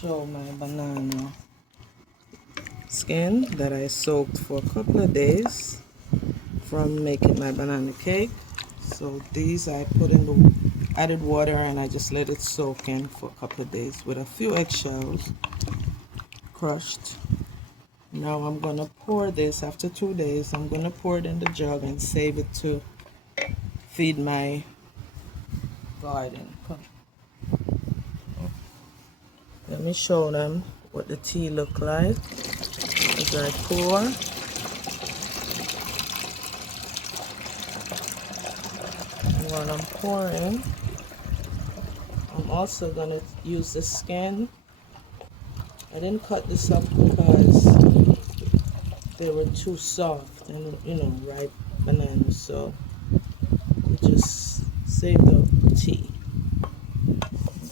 show my banana skin that I soaked for a couple of days from making my banana cake. So these I put in the added water and I just let it soak in for a couple of days with a few eggshells crushed. Now I'm gonna pour this after 2 days. I'm gonna pour it in the jug and save it to feed my garden. Let me show them what the tea look like as I pour. And while I'm pouring, I'm also gonna use the skin. I didn't cut this up because they were too soft and ripe bananas, so it just save the tea.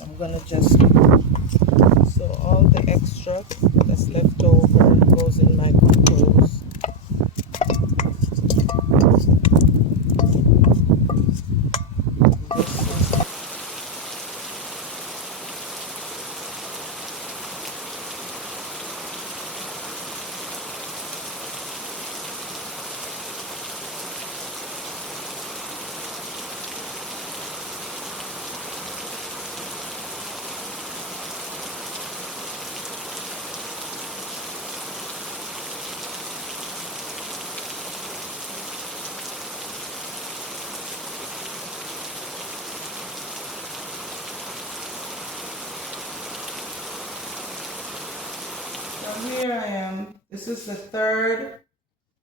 I'm gonna just so all the extra that's left over goes in my compost. So here I am. This is the third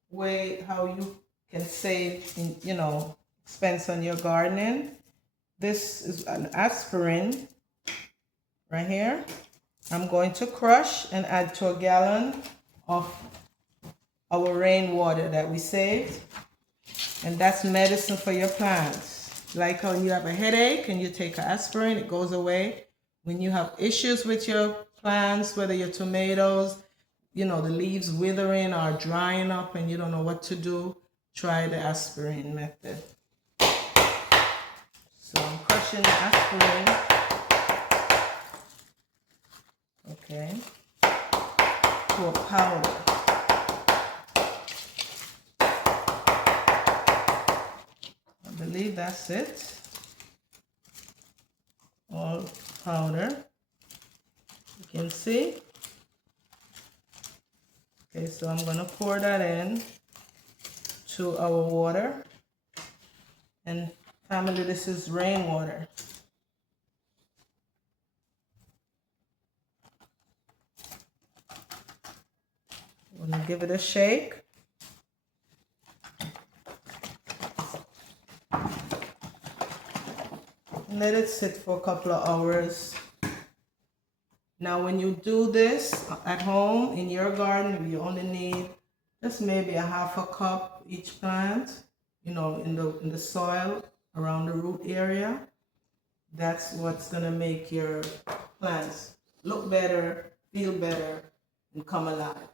way how you can save expense on your gardening. This is an aspirin right here. I'm going to crush and add to a gallon of our rainwater that we saved. And that's medicine for your plants. Like when you have a headache and you take an aspirin, it goes away. When you have issues with your plants, whether your tomatoes, the leaves withering or drying up and you don't know what to do, try the aspirin method. So I'm crushing the aspirin. Okay. To a powder. I believe that's it. All powder. You can see. Okay, so I'm gonna pour that in to our water. And family, this is rainwater. I'm gonna give it a shake. And let it sit for a couple of hours. Now when you do this at home in your garden, you only need just maybe a half a cup each plant, in the soil around the root area. That's what's gonna make your plants look better, feel better, and come alive.